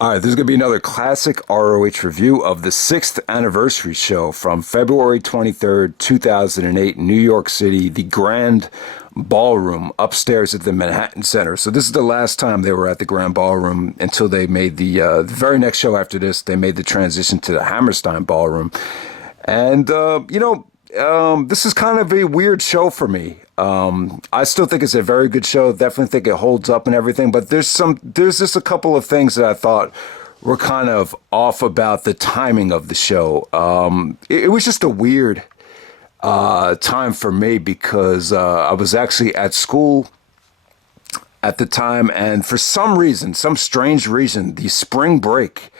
All right, this is going to be another classic ROH review of the 6th anniversary show from February 23rd, 2008, New York City, the Grand Ballroom upstairs at the Manhattan Center. So this is the last time they were at the Grand Ballroom until they made the very next show after this, they made the transition to the Hammerstein Ballroom. And, this is kind of a weird show for me. I still think it's a very good show. Definitely think it holds up and everything. But there's just a couple of things that I thought were kind of off about the timing of the show. It was just a weird time for me because I was actually at school at the time, and for some reason, some strange reason, the spring break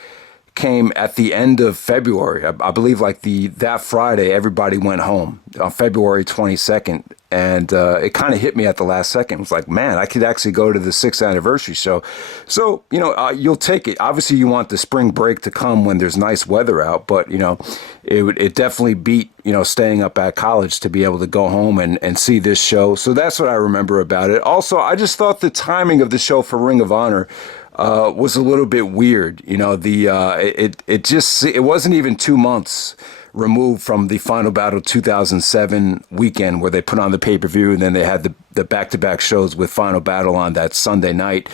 came at the end of February. I believe like that Friday, everybody went home on February 22nd. And it kind of hit me at the last second. It was like, man, I could actually go to the 6th anniversary show. So, you'll take it. Obviously, you want the spring break to come when there's nice weather out. But, it definitely beat, staying up at college to be able to go home and see this show. So that's what I remember about it. Also, I just thought the timing of the show for Ring of Honor was a little bit weird. It wasn't even 2 months removed from the Final Battle 2007 weekend where they put on the pay-per-view, and then they had the back-to-back shows with Final Battle on that Sunday night.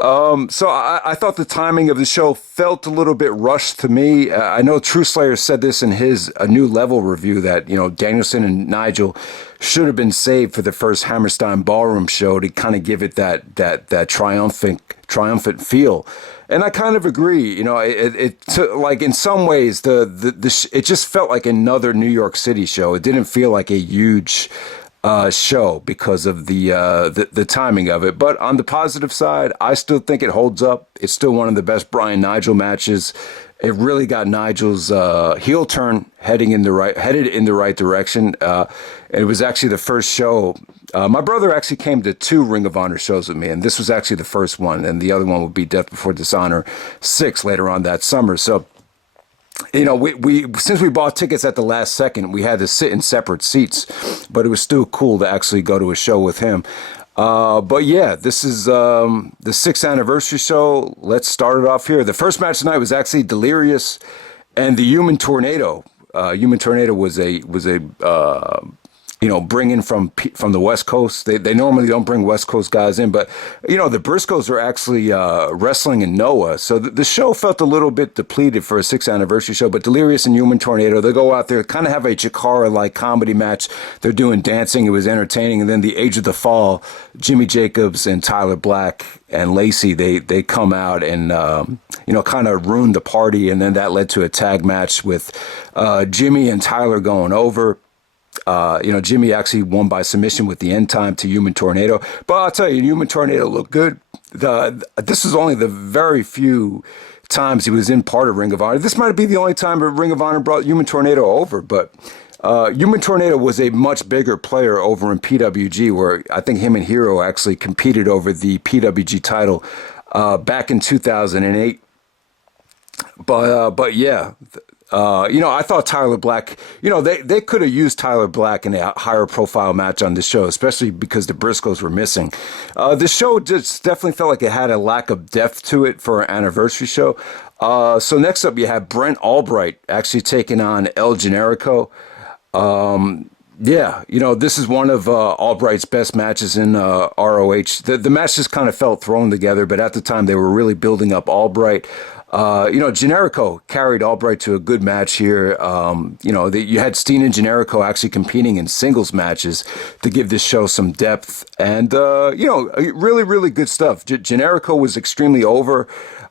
So I thought the timing of the show felt a little bit rushed to me. I know True Slayer said this in his A New Level review that, Danielson and Nigel should have been saved for the first Hammerstein Ballroom show to kind of give it that triumphant feel. And I kind of agree. Like in some ways, it just felt like another New York City show. It didn't feel like a huge show because of the timing of it. But on the positive side, I still think it holds up. It's still one of the best Bryan Nigel matches. It really got Nigel's heel turn headed in the right direction. It was actually the first show. My brother actually came to 2 Ring of Honor shows with me, and this was actually the first one, and the other one would be Death Before Dishonor 6 later on that summer. So, we since we bought tickets at the last second, we had to sit in separate seats, but it was still cool to actually go to a show with him. But yeah, this is the 6th anniversary show. Let's start it off here. The first match tonight was actually Delirious and the Human Tornado. Human Tornado was a bringing from the West Coast. They normally don't bring West Coast guys in, but, the Briscoes are actually wrestling in Noah. So the show felt a little bit depleted for a 6th anniversary show, but Delirious and Human Tornado, they go out there, kind of have a Chikara-like comedy match. They're doing dancing. It was entertaining. And then the Age of the Fall, Jimmy Jacobs and Tyler Black and Lacey, they come out and, kind of ruined the party. And then that led to a tag match with Jimmy and Tyler going over. Jimmy actually won by submission with the end time to Human Tornado. But I'll tell you, Human Tornado looked good. This is only the very few times he was in part of Ring of Honor. This might be the only time Ring of Honor brought Human Tornado over, but Human Tornado was a much bigger player over in PWG, where I think him and Hero actually competed over the PWG title back in 2008. But yeah. I thought Tyler Black, they could have used Tyler Black in a higher profile match on the show, especially because the Briscoes were missing. The show just definitely felt like it had a lack of depth to it for an anniversary show. So next up, you have Brent Albright actually taking on El Generico. This is one of Albright's best matches in ROH. The match just kind of felt thrown together, but at the time they were really building up Albright. Generico carried Albright to a good match here. You had Steen and Generico actually competing in singles matches to give this show some depth. And, really, really good stuff. Generico was extremely over.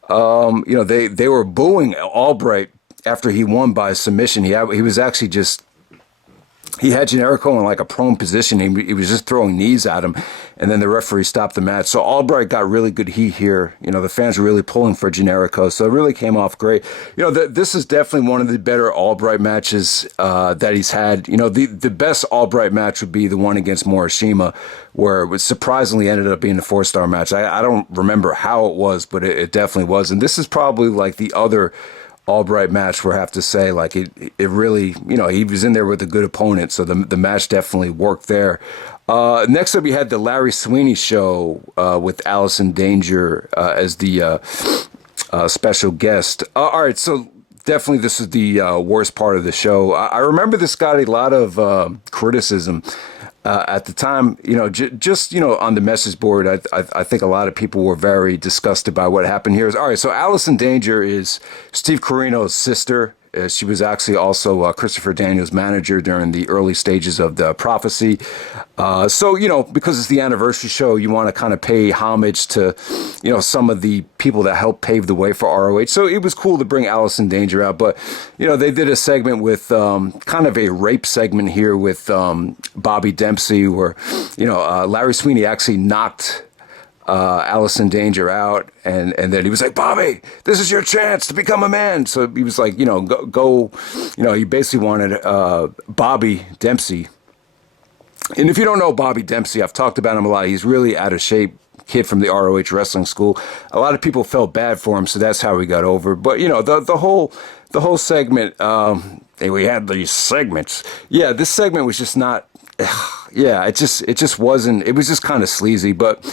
They were booing Albright after he won by submission. He was actually just... He had Generico in like a prone position. He was just throwing knees at him, and then the referee stopped the match. So Albright got really good heat here. The fans were really pulling for Generico, so it really came off great. This is definitely one of the better Albright matches that he's had. The best Albright match would be the one against Morishima, where it was surprisingly ended up being a 4-star match. I don't remember how it was, but it definitely was. And this is probably like the other Albright match where I have to say, like, it really, he was in there with a good opponent, so the match definitely worked there. Next up, you had the Larry Sweeney show with Allison Danger as the special guest. All right, so definitely this is the worst part of the show. I remember this got a lot of criticism at the time. Just on the message board, I think a lot of people were very disgusted by what happened here. All right, so Allison Danger is Steve Corino's sister. She was actually also Christopher Daniels' manager during the early stages of the Prophecy. So, because it's the anniversary show, you want to kind of pay homage to, some of the people that helped pave the way for ROH. So it was cool to bring Allison Danger out. But, they did a segment with kind of a rape segment here with Bobby Dempsey where, Larry Sweeney actually knocked Allison Danger out, and then he was like, Bobby, this is your chance to become a man. So he was like, go, he basically wanted Bobby Dempsey. And if you don't know Bobby Dempsey, I've talked about him a lot. He's really out of shape kid from the ROH wrestling school. A lot of people felt bad for him, so that's how he got over. But the whole segment, we had these segments. Yeah, this segment was just not. Yeah, it just wasn't. It was just kind of sleazy, but.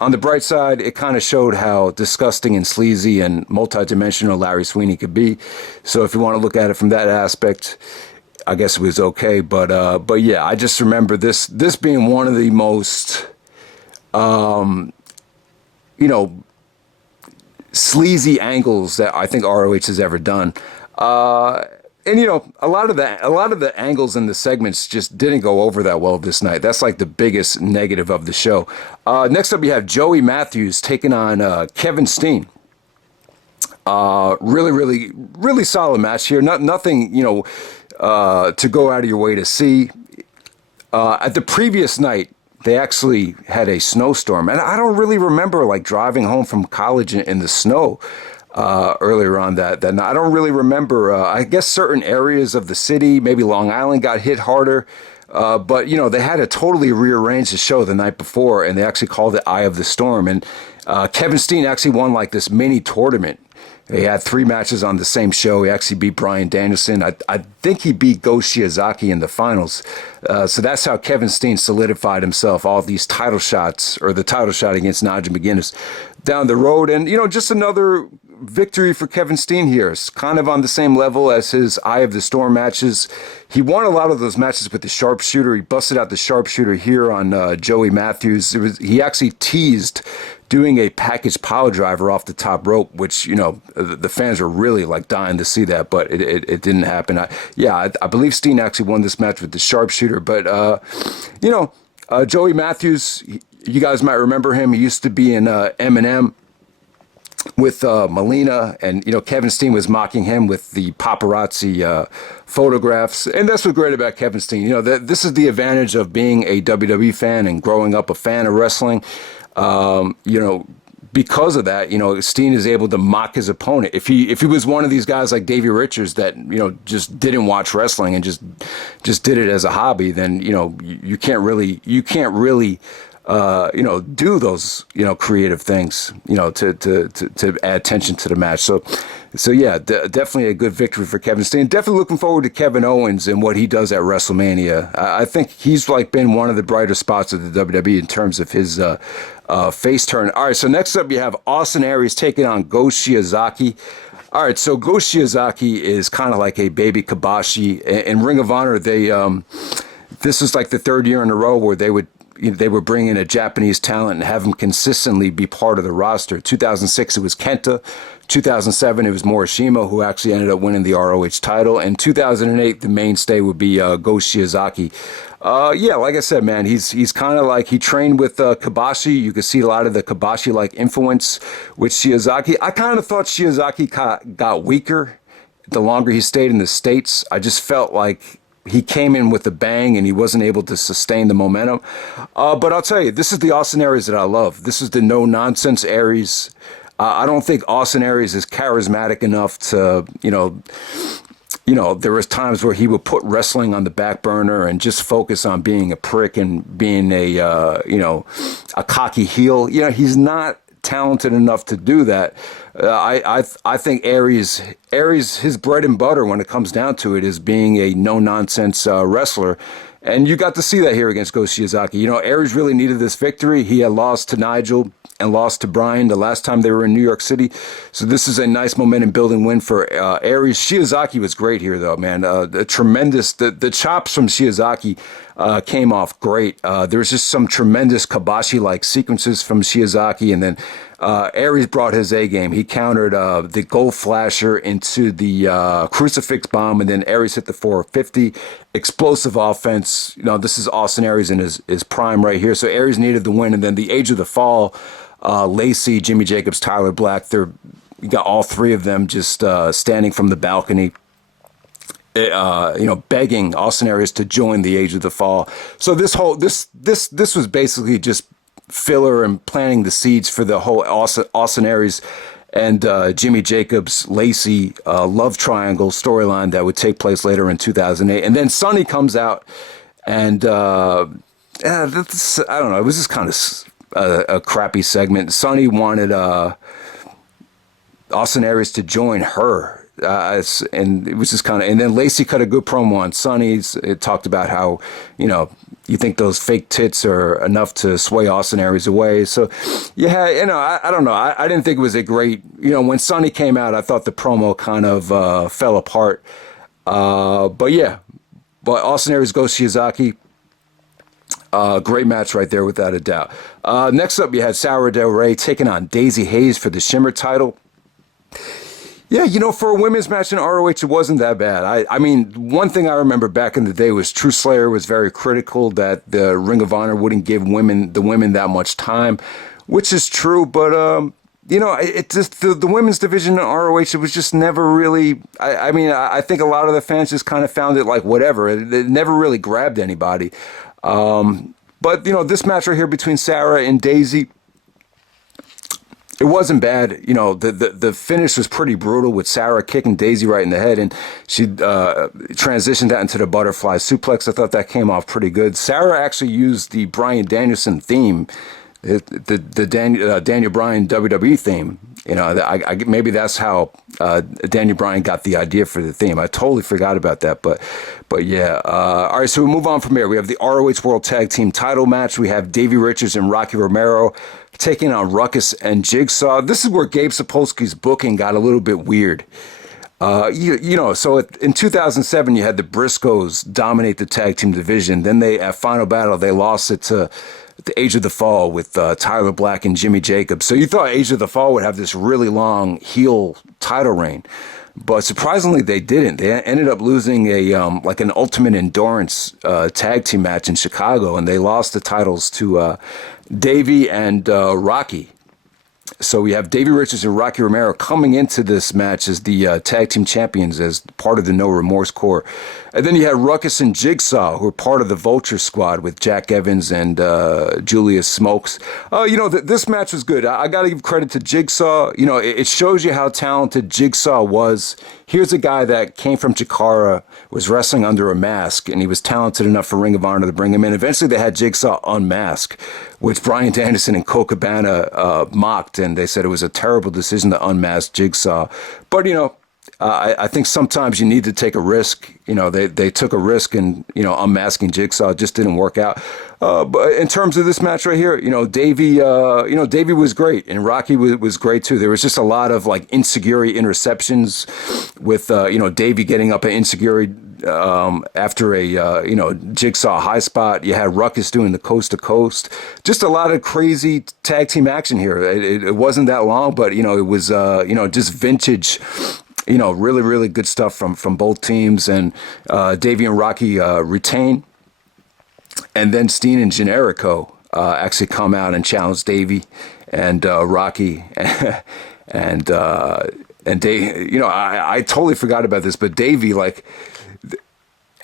On the bright side, it kind of showed how disgusting and sleazy and multidimensional Larry Sweeney could be. So if you want to look at it from that aspect, I guess it was okay. But yeah, I just remember this being one of the most, sleazy angles that I think ROH has ever done. And a lot of the angles in the segments just didn't go over that well this night. That's like the biggest negative of the show. Next up, you have Joey Matthews taking on Kevin Steen. Really, really, really solid match here. Nothing, to go out of your way to see. At the previous night, they actually had a snowstorm, and I don't really remember like driving home from college in the snow. Earlier on that night. I don't really remember. I guess certain areas of the city, maybe Long Island, got hit harder. But, they had to totally rearrange the show the night before, and they actually called it Eye of the Storm. And Kevin Steen actually won like this mini tournament. He had 3 matches on the same show. He actually beat Bryan Danielson. I think he beat Go Shiozaki in the finals. So that's how Kevin Steen solidified himself, all these title shots, or the title shot against Nigel McGuinness down the road. And, just another victory for Kevin Steen here. It's kind of on the same level as his Eye of the Storm matches. He won a lot of those matches with the sharpshooter. He busted out the sharpshooter here on Joey Matthews. He actually teased doing a package pile driver off the top rope, which, the fans were really like dying to see that, but it didn't happen. I believe Steen actually won this match with the sharpshooter, but, Joey Matthews, you guys might remember him. He used to be in M&M with Melina, and Kevin Steen was mocking him with the paparazzi photographs, and that's what's great about Kevin Steen. This is the advantage of being a WWE fan and growing up a fan of wrestling. Because of that, Steen is able to mock his opponent. If he was one of these guys like Davey Richards that just didn't watch wrestling and just did it as a hobby, then you can't really do those, creative things, to add tension to the match. So yeah, definitely a good victory for Kevin Steen. Definitely looking forward to Kevin Owens and what he does at WrestleMania. I think he's like been one of the brighter spots of the WWE in terms of his face turn. All right, so next up you have Austin Aries taking on Go Shiozaki. All right, so Go Shiozaki is kind of like a baby Kabashi. In Ring of Honor, this is like the 3rd year in a row where they were bringing a Japanese talent and have him consistently be part of the roster. 2006, it was Kenta. 2007, it was Morishima, who actually ended up winning the ROH title. And 2008, the mainstay would be Go Shiozaki. Like I said, man, he's kind of like, he trained with Kabashi. You could see a lot of the Kabashi-like influence with Shiozaki. I kind of thought Shiozaki got weaker the longer he stayed in the States. I just felt like he came in with a bang and he wasn't able to sustain the momentum. But I'll tell you, this is the Austin Aries that I love. This is the no-nonsense Aries. I don't think Austin Aries is charismatic enough to, there was times where he would put wrestling on the back burner and just focus on being a prick and being a cocky heel. He's not talented enough to do that. I think Aries, his bread and butter when it comes down to it is being a no-nonsense wrestler. And you got to see that here against Go Shiozaki. You know, Aries really needed this victory. He had lost to Nigel and lost to Bryan the last time they were in New York City. So this is a nice momentum-building win for Aries. Shiozaki was great here, though, man. The chops from Shiozaki came off great. There was just some tremendous Kabashi-like sequences from Shiozaki, and then Aries brought his A game. He countered the Gold Flasher into the Crucifix Bomb, and then Aries hit the 450. Explosive offense. You know, this is Austin Aries in his prime right here. So Aries needed the win, and then the Age of the Fall, Lacey, Jimmy Jacobs, Tyler Black, you got all three of them just standing from the balcony, you know, begging Austin Aries to join the Age of the Fall. So this was basically just filler and planting the seeds for the whole Austin Aries and Jimmy Jacobs, Lacey love triangle storyline that would take place later in 2008. And then Sonny comes out, and I don't know, it was just kind of a crappy segment. Sonny wanted Austin Aries to join her. And it was just kind of, and then Lacey cut a good promo on Sonny's. It talked about how, you know, you think those fake tits are enough to sway Austin Aries away. So, yeah, you know, I don't know. I didn't think it was a great, you know, when Sonny came out, I thought the promo kind of fell apart. But Austin Aries goes Shiozaki. Great match right there, without a doubt. Next up, you had Sara Del Rey taking on Daizee Haze for the Shimmer title. Yeah, you know, for a women's match in ROH, it wasn't that bad. I mean, one thing I remember back in the day was True Slayer was very critical that the Ring of Honor wouldn't give the women that much time, which is true. But you know, it just the women's division in ROH, it was just never really. I mean, I think a lot of the fans just kind of found it like whatever. It never really grabbed anybody. But you know, this match right here between Sara and Daizee, it wasn't bad. You know, the finish was pretty brutal with Sara kicking Daizee right in the head, and she transitioned that into the butterfly suplex. I thought that came off pretty good. Sara actually used the Bryan Danielson theme, the Daniel Bryan WWE theme. You know, maybe that's how Daniel Bryan got the idea for the theme. I totally forgot about that, but yeah. All right, so we move on from here. We have the ROH World Tag Team title match. We have Davey Richards and Rocky Romero taking on Ruckus and Jigsaw. This is where Gabe Sapolsky's booking got a little bit weird. You know, so in 2007, you had the Briscoes dominate the tag team division. Then at Final Battle, they lost it to the Age of the Fall with Tyler Black and Jimmy Jacobs. So you thought Age of the Fall would have this really long heel title reign. But surprisingly, they didn't. They ended up losing like an Ultimate Endurance tag team match in Chicago, and they lost the titles to Davey and Rocky. So we have Davey Richards and Rocky Romero coming into this match as the tag team champions as part of the No Remorse Corps. And then you had Ruckus and Jigsaw, who are part of the Vulture Squad with Jack Evans and Julius Smokes. You know, this match was good. I got to give credit to Jigsaw. You know, it shows you how talented Jigsaw was. Here's a guy that came from Chikara, was wrestling under a mask, and he was talented enough for Ring of Honor to bring him in. Eventually, they had Jigsaw unmask, which Bryan Danielson and Colt Cabana mocked, and they said it was a terrible decision to unmask Jigsaw. But, you know, I think sometimes you need to take a risk. You know, they took a risk, and, you know, unmasking Jigsaw just didn't work out. But in terms of this match right here, you know, Davey was great, and Rocky was great too. There was just a lot of like insecurity interceptions with, you know, Davey getting up an insecurity after a, you know, Jigsaw high spot. You had Ruckus doing the coast to coast. Just a lot of crazy tag team action here. It wasn't that long, but, you know, it was, you know, just vintage. You know, really, really good stuff from both teams. And Davey and Rocky retain. And then Steen and Generico actually come out and challenge Davey and Rocky. and Davey, you know, I totally forgot about this, but Davey, like,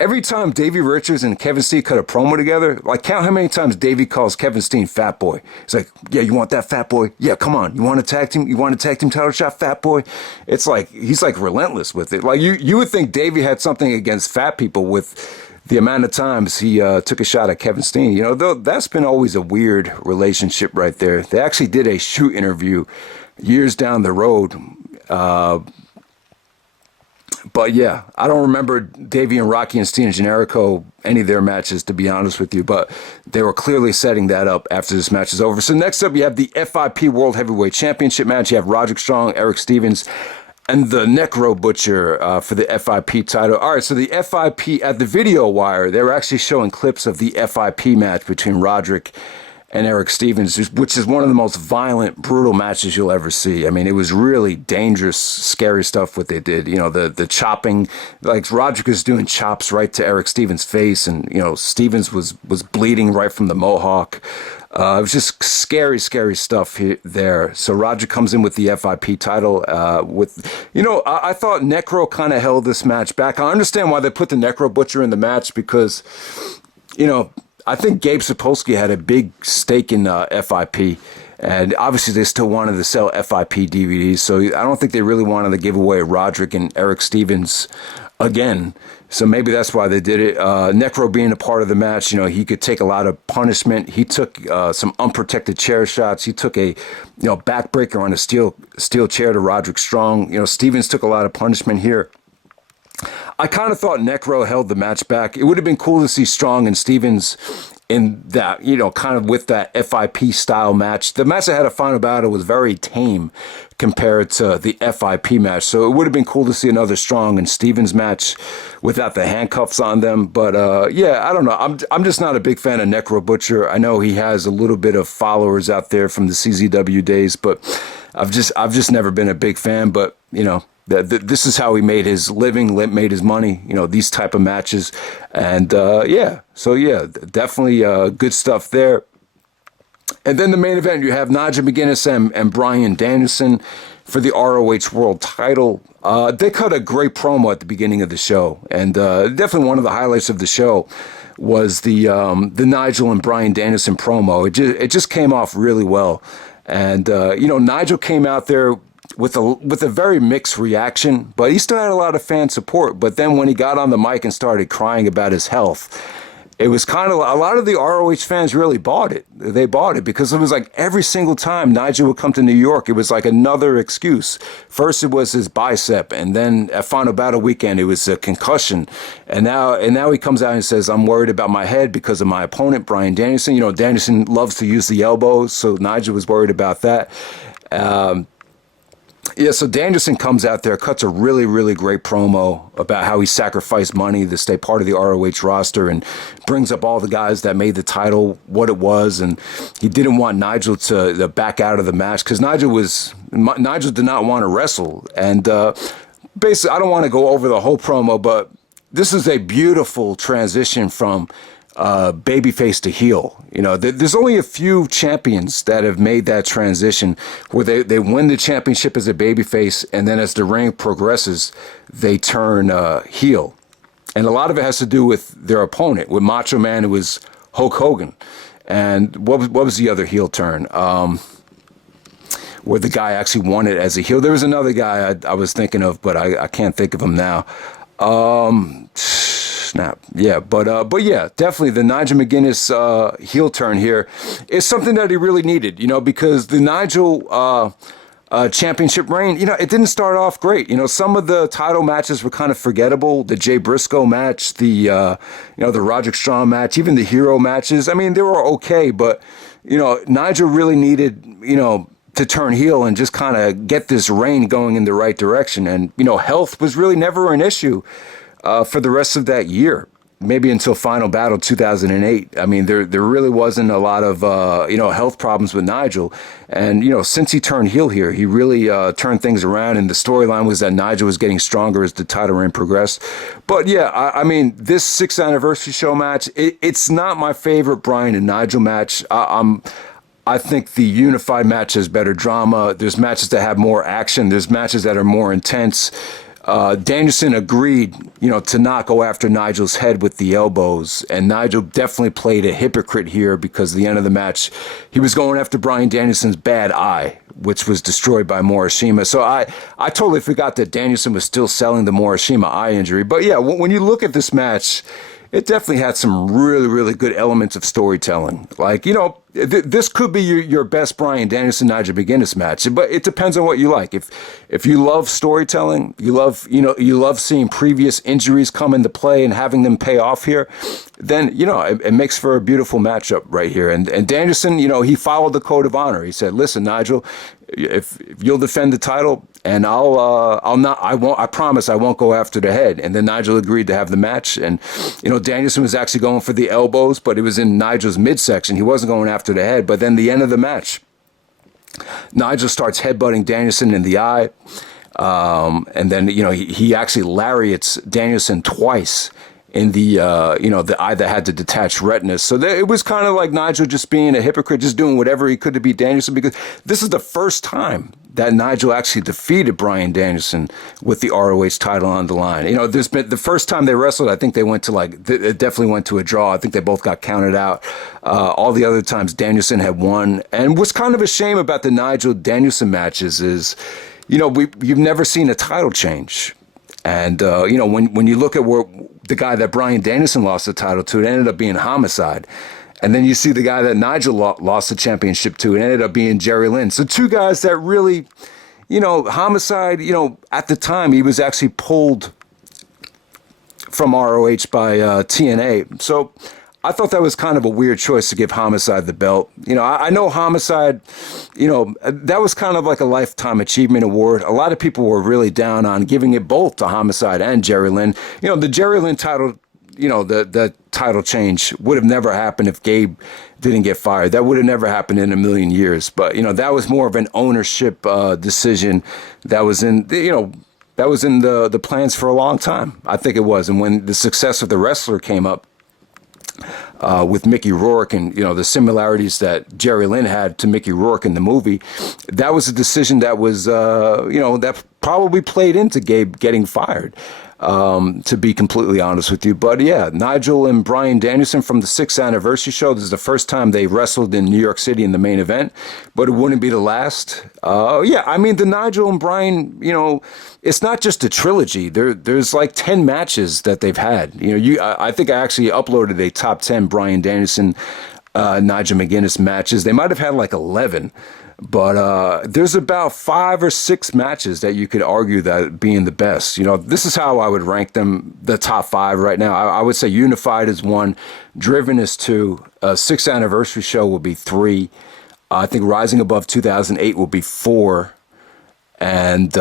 every time Davey Richards and Kevin Steen cut a promo together, like, count how many times Davey calls Kevin Steen fat boy. He's like, yeah, you want that, fat boy? Yeah, come on. You want a tag team? You want a tag team title shot, fat boy? It's like, he's like relentless with it. Like, you would think Davey had something against fat people with the amount of times he took a shot at Kevin Steen. You know, though, that's been always a weird relationship right there. They actually did a shoot interview years down the road But yeah, I don't remember Davey and Rocky and Steen and Generico, any of their matches, to be honest with you. But they were clearly setting that up after this match is over. So next up, you have the FIP World Heavyweight Championship match. You have Roderick Strong, Erick Stevens, and the Necro Butcher for the FIP title. All right, so the FIP, at the video wire, they were actually showing clips of the FIP match between Roderick and Erick Stevens, which is one of the most violent, brutal matches you'll ever see. I mean, it was really dangerous, scary stuff what they did. You know, the chopping, like Roderick was doing chops right to Erick Stevens' face, and, you know, Stevens was bleeding right from the mohawk. It was just scary, scary stuff there. So Roderick comes in with the FIP title. I thought Necro kind of held this match back. I understand why they put the Necro Butcher in the match because, you know, I think Gabe Sapolsky had a big stake in FIP, and obviously they still wanted to sell FIP DVDs, so I don't think they really wanted to give away Roderick and Erick Stevens again. So maybe that's why they did it. Necro being a part of the match, you know, he could take a lot of punishment. He took some unprotected chair shots. He took a, backbreaker on a steel chair to Roderick Strong. You know, Stevens took a lot of punishment here. I kind of thought Necro held the match back. It would have been cool to see Strong and Stevens in that, kind of with that FIP style match. The match that had a final battle was very tame compared to the FIP match. So it would have been cool to see another Strong and Stevens match without the handcuffs on them. But I don't know. I'm just not a big fan of Necro Butcher. I know he has a little bit of followers out there from the CZW days, but I've just never been a big fan. But this is how he made his living, made his money, these type of matches. And definitely good stuff there. And then the main event, you have Nigel McGuinness and Bryan Danielson for the ROH World title. They cut a great promo at the beginning of the show. And definitely one of the highlights of the show was the Nigel and Bryan Danielson promo. It just came off really well. And, Nigel came out there with a very mixed reaction, but he still had a lot of fan support. But then when he got on the mic and started crying about his health, it was kind of, a lot of the ROH fans really bought it. They bought it because it was like every single time Nigel would come to New York, it was like another excuse. First it was his bicep, and then at Final Battle weekend it was a concussion. And now he comes out and says, I'm worried about my head because of my opponent, Bryan Danielson. Danielson loves to use the elbows, so Nigel was worried about that. So Danielson comes out there, cuts a really, really great promo about how he sacrificed money to stay part of the ROH roster and brings up all the guys that made the title, what it was, and he didn't want Nigel to back out of the match because Nigel did not want to wrestle. And basically, I don't want to go over the whole promo, but this is a beautiful transition from babyface to heel. There's only a few champions that have made that transition where they win the championship as a babyface, and then as the reign progresses, they turn heel. And a lot of it has to do with their opponent. With Macho Man, it was Hulk Hogan. And what was the other heel turn? Where the guy actually won it as a heel. There was another guy I was thinking of, but I can't think of him now. Snap. Yeah, but yeah, definitely the Nigel McGuinness heel turn here is something that he really needed, because the Nigel championship reign, it didn't start off great. Some of the title matches were kind of forgettable. The Jay Briscoe match, the Roderick Strong match, even the Hero matches. I mean, they were okay, but Nigel really needed, to turn heel and just kind of get this reign going in the right direction. And, health was really never an issue for the rest of that year, maybe until Final Battle 2008. I mean, there really wasn't a lot of, health problems with Nigel. And, since he turned heel here, he really turned things around. And the storyline was that Nigel was getting stronger as the title reign progressed. But yeah, I mean, this 6th anniversary show match, it's not my favorite Bryan and Nigel match. I think the unified match has better drama. There's matches that have more action. There's matches that are more intense. Danielson agreed, to not go after Nigel's head with the elbows. And Nigel definitely played a hypocrite here because at the end of the match, he was going after Bryan Danielson's bad eye, which was destroyed by Morishima. So I totally forgot that Danielson was still selling the Morishima eye injury. But yeah, when you look at this match, it definitely had some really, really good elements of storytelling. Like, you know, this could be your best Bryan Danielson Nigel McGuinness match, but it depends on what you like. If you love storytelling, you love seeing previous injuries come into play and having them pay off here, then, you know, it makes for a beautiful matchup right here. And Danielson, you know, he followed the code of honor. He said, "Listen, Nigel, if you'll defend the title, and I promise I won't go after the head." And then Nigel agreed to have the match. And, you know, Danielson was actually going for the elbows, but it was in Nigel's midsection. He wasn't going after the head. But then the end of the match, Nigel starts headbutting Danielson in the eye. And then, you know, he actually lariats Danielson twice in the eye that had the detached retinas. So it was kind of like Nigel just being a hypocrite, just doing whatever he could to beat Danielson, because this is the first time that Nigel actually defeated Bryan Danielson with the ROH title on the line. You know, there's been the first time they wrestled, I think they went to it definitely went to a draw. I think they both got counted out. All the other times Danielson had won. And what's kind of a shame about the Nigel Danielson matches is, you know, you've never seen a title change. And, you know, when you look at where the guy that Bryan Danielson lost the title to, it ended up being Homicide. And then you see the guy that Nigel lost the championship to, it ended up being Jerry Lynn. So two guys that really, you know, Homicide, you know, at the time he was actually pulled from ROH by TNA. So I thought that was kind of a weird choice to give Homicide the belt. You know, I know Homicide, you know, that was kind of like a Lifetime Achievement Award. A lot of people were really down on giving it both to Homicide and Jerry Lynn. You know, the Jerry Lynn title, you know, the title change would have never happened if Gabe didn't get fired. That would have never happened in a million years. But, you know, that was more of an ownership decision that was in, you know, that was in the plans for a long time. I think it was. And when the success of The Wrestler came up, with Mickey Rourke and, you know, the similarities that Jerry Lynn had to Mickey Rourke in the movie, that was a decision that was, you know, that probably played into Gabe getting fired, to be completely honest with you. But yeah, Nigel and Bryan Danielson from the 6th anniversary show. This is the first time they wrestled in New York City in the main event, but it wouldn't be the last. Yeah, I mean, the Nigel and Bryan, you know, it's not just a trilogy. There's like 10 matches that they've had. You know, I think I actually uploaded a top 10 Bryan Danielson, Nigel McGuinness matches. They might have had like 11. But there's about 5 or 6 matches that you could argue that being the best. You know, this is how I would rank them, the top 5 right now. I would say Unified is 1, Driven is 2, 6th anniversary show will be 3. I think Rising Above 2008 will be 4, and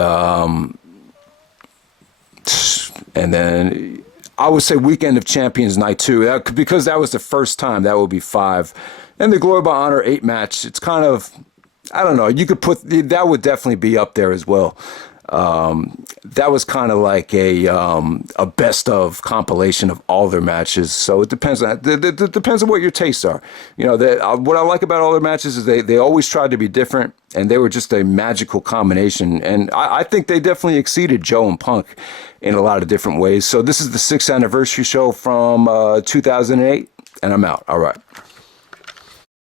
then I would say Weekend of Champions Night 2, because that was the first time. That would be 5, and the Glory by Honor 8 match. It's kind of, I don't know. You could put that would definitely be up there as well. That was kind of like a best of compilation of all their matches. So it depends on depends on what your tastes are. You know, what I like about all their matches is they always tried to be different, and they were just a magical combination. And I think they definitely exceeded Joe and Punk in a lot of different ways. So this is the 6th anniversary show from 2008, and I'm out. All right.